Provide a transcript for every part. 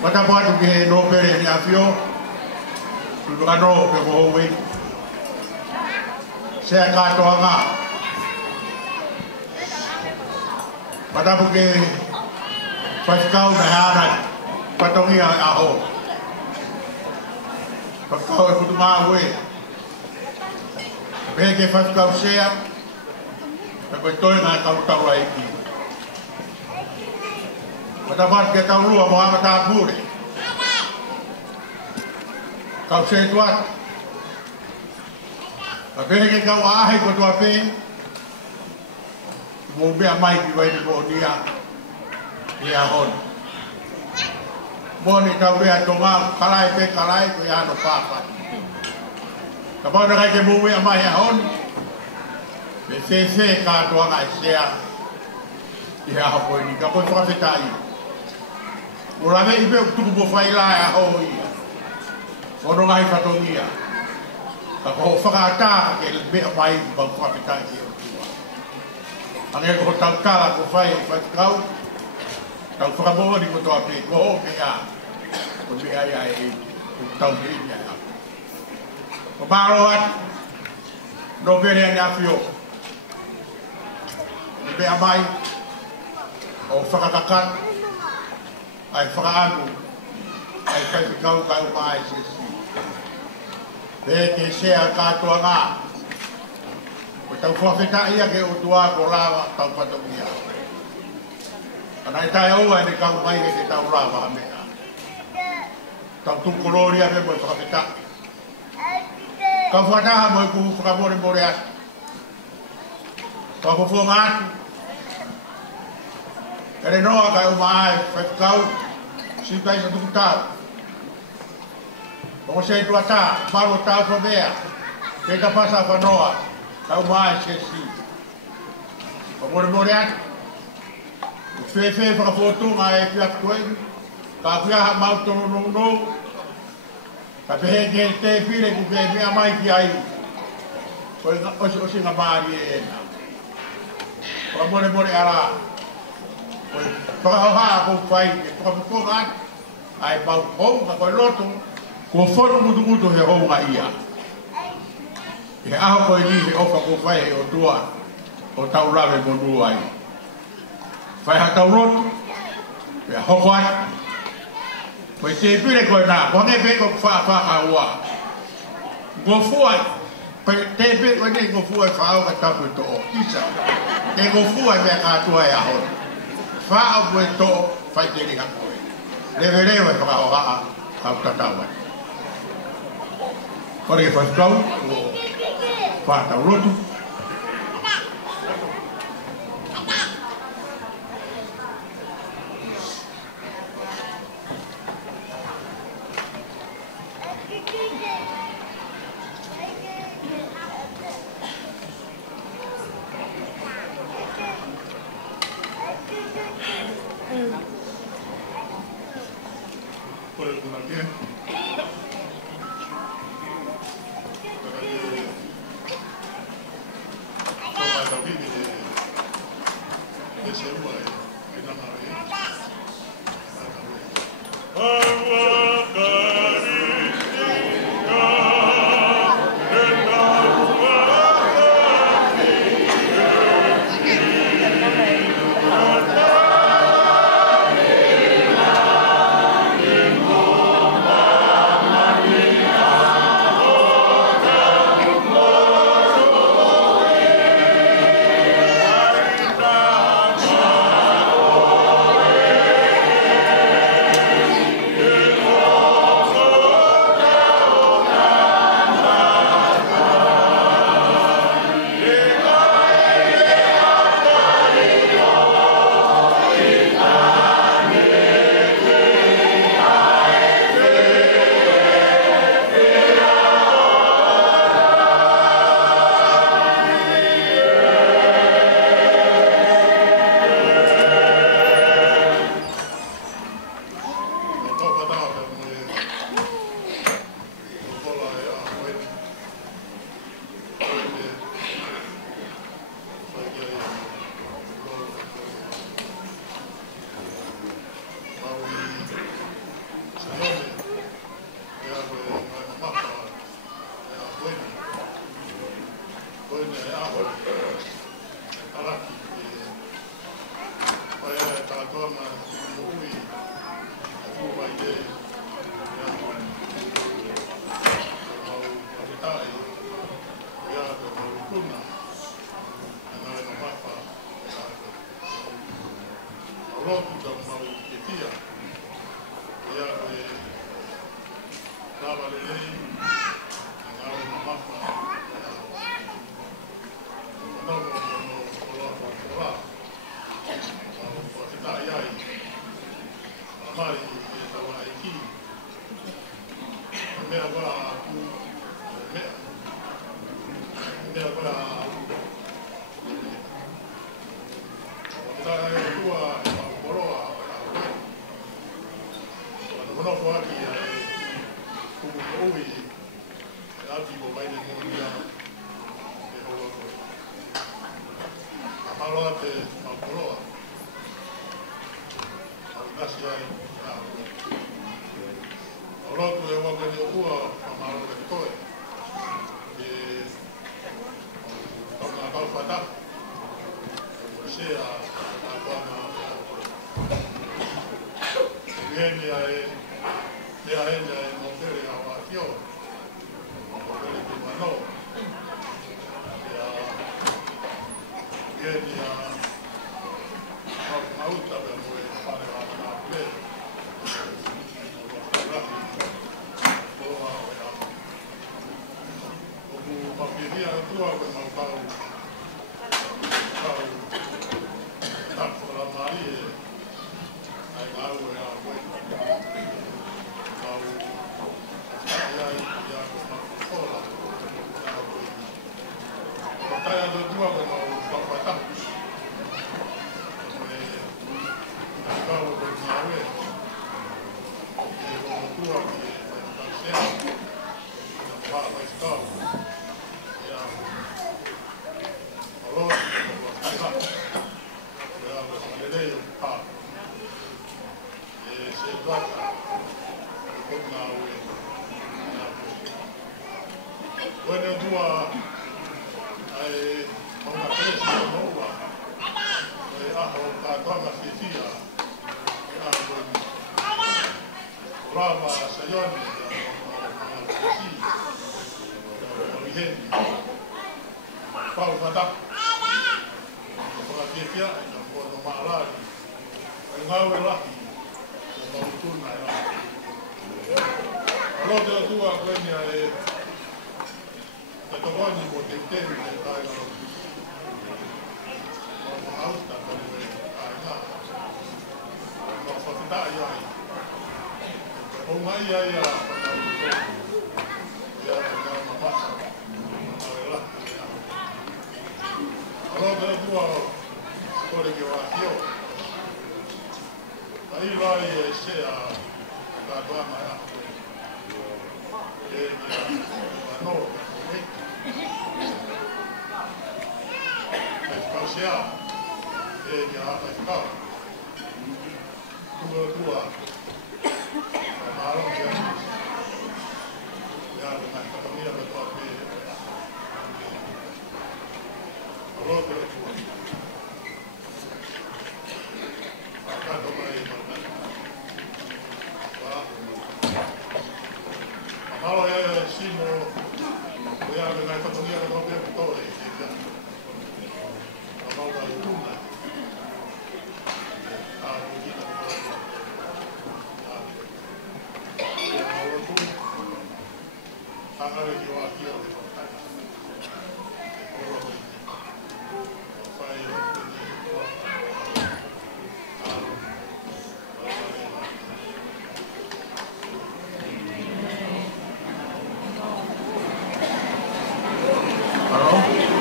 Mata patu ke no pere ni afio. Tulu ano pe ko we. Saya ka to nga. Mata pu ke paskau na hana. Patongi aho. Paskau e putu ma we. Pe ke paskau sea. Pe ko toi na ka tau ai ki. Matapat ke kau lua mau mata pure. Kau setuat. Tapi ke kau ahi ko tua pe. Mo be mai ki vai ko dia. Dia hon. Mo ni kau dia tonga kalai pe kalai ko ya no papa. Kapag na ke mo be mai hon. Be se ka tua ngai sia. Ia hapo ni kapag fa fetai. Ora me ibe tuku bo fai la o ia. Ono ngai patongia. Ka ko whakaata ke me mai ba ko apita ki o tua. Ane ko tangkala ko fai kau. Tau whakamoa ni ko to ape ko ke a. Ko me ai tau ni ia. O baro at no bere ni afio. Ni be mai o whakakakat. Ai whakaanu, ai whaikau kau mai sisi. Peke sea katoa ngā. Ko tau whawheta ia ke utua ko lawa tau patongia. Anai tai aua ni kau mai ke tau lawa mea. Tau tukoloria me mo whawheta. Kau whataha mo ku whakamore more atu. Kau whawhonga atu. Kere noa kai umai whaikau, si kai sa tuku tau. Ongo se tua tā, maro tau whamea, ke ka pasa whanoa, kai umai se si. Pamore more atu. Whewhe whakafotunga e whiak tuengu, ka whiaha mautono nungu, ka pehe ke te whire ku ke mea mai ki ai. Koe osi ngā maari e ena. Pamore more ara. Whakahoha ko whai, whakapukonga ai pau hou ka koe loto, ko whono mutu he hou nga ia. He aho koe ni he ofa ko whai he o tua, o tau lawe monu ai. Whai ha tau loto, he hoko ai. Koe te pire koe nā, ko nge peko whaka ua. Ngo fuai, te pire koe ne ngo fuai whao ka tapu to o isa. Te ngo fuai mea kātua e ahon. Faa koe to fai te ringa koe. Lewe whakaoha kau tatawa. Kore ke whaskau, whātau rotu.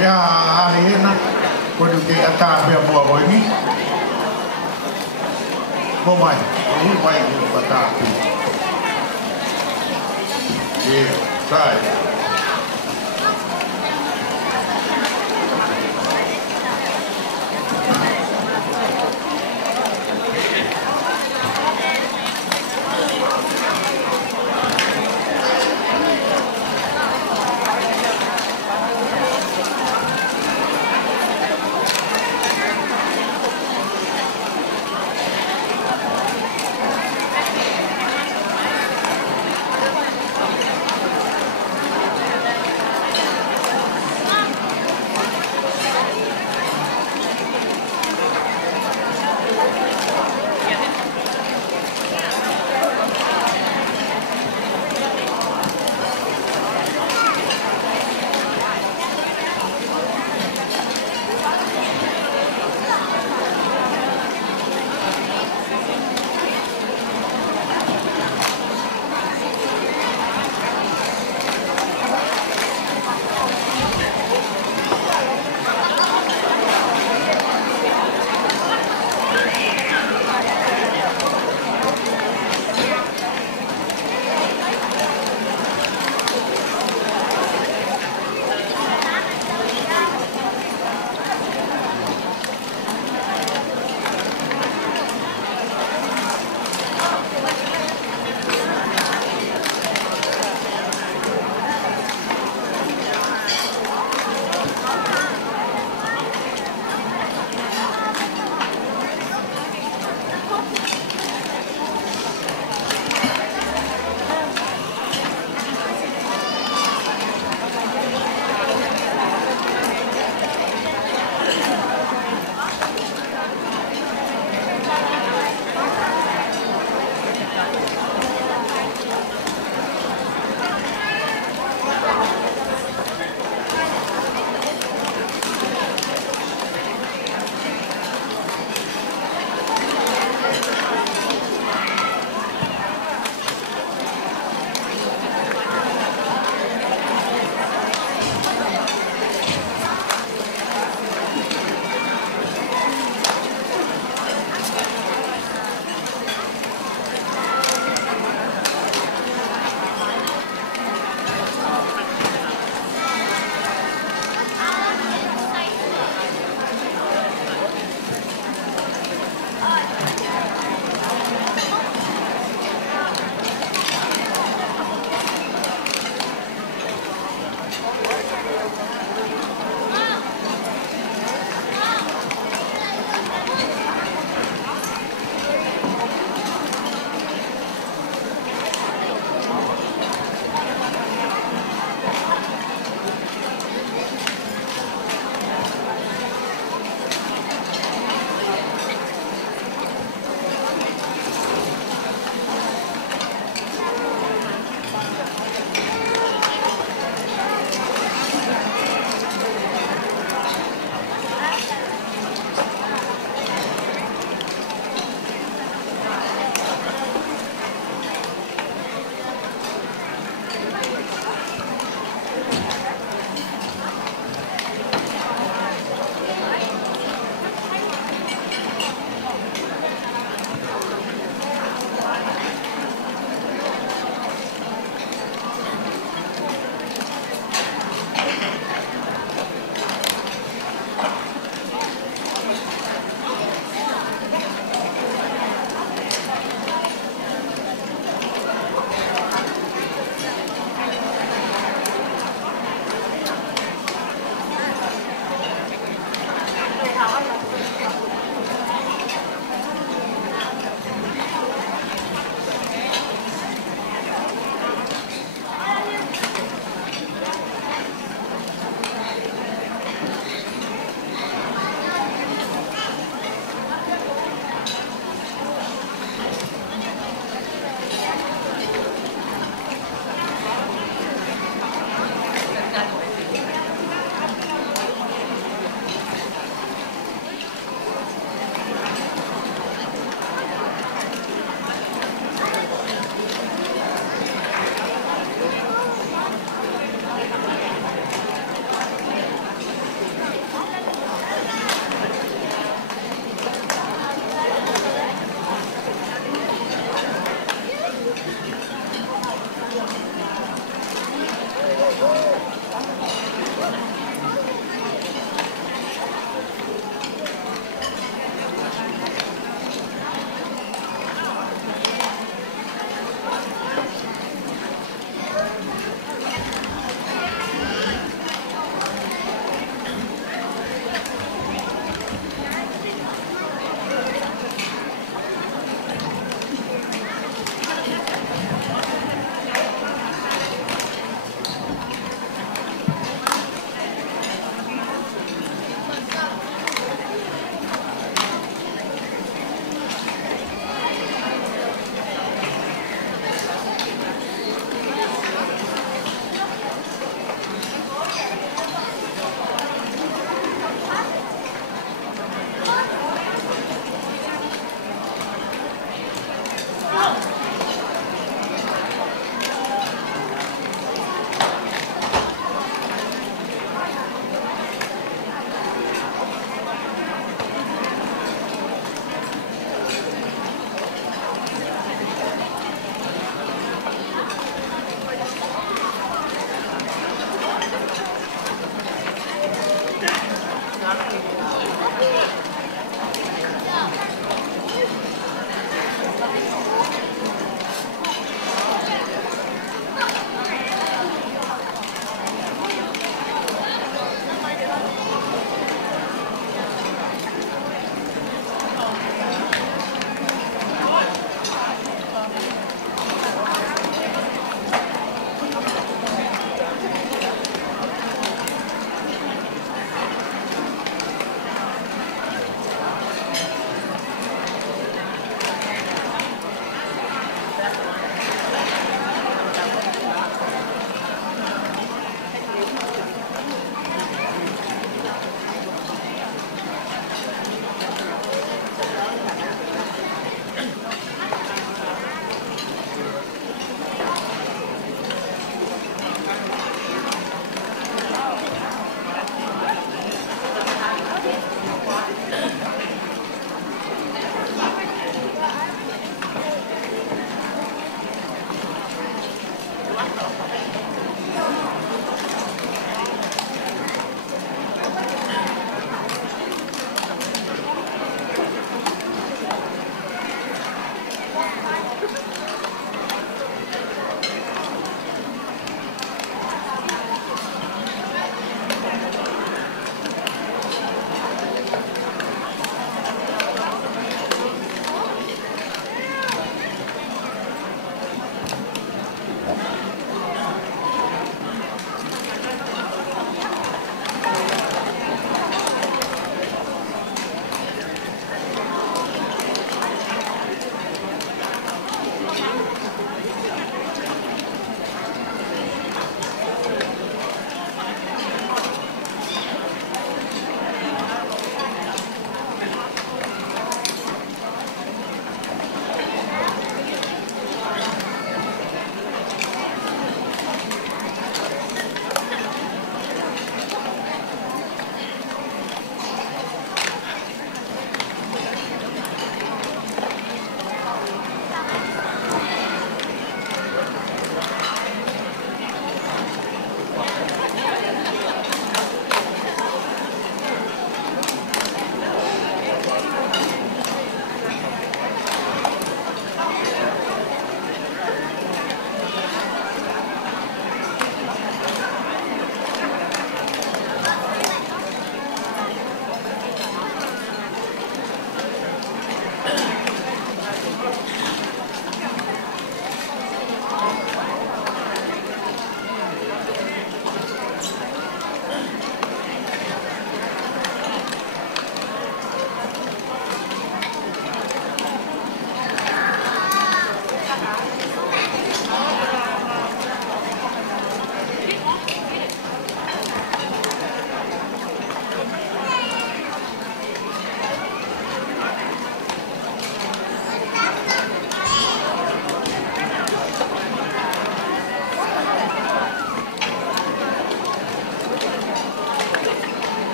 Ya hari ini kudu ke atas biar buat ini. Bomai, ini baik untuk atas. Iya, saya.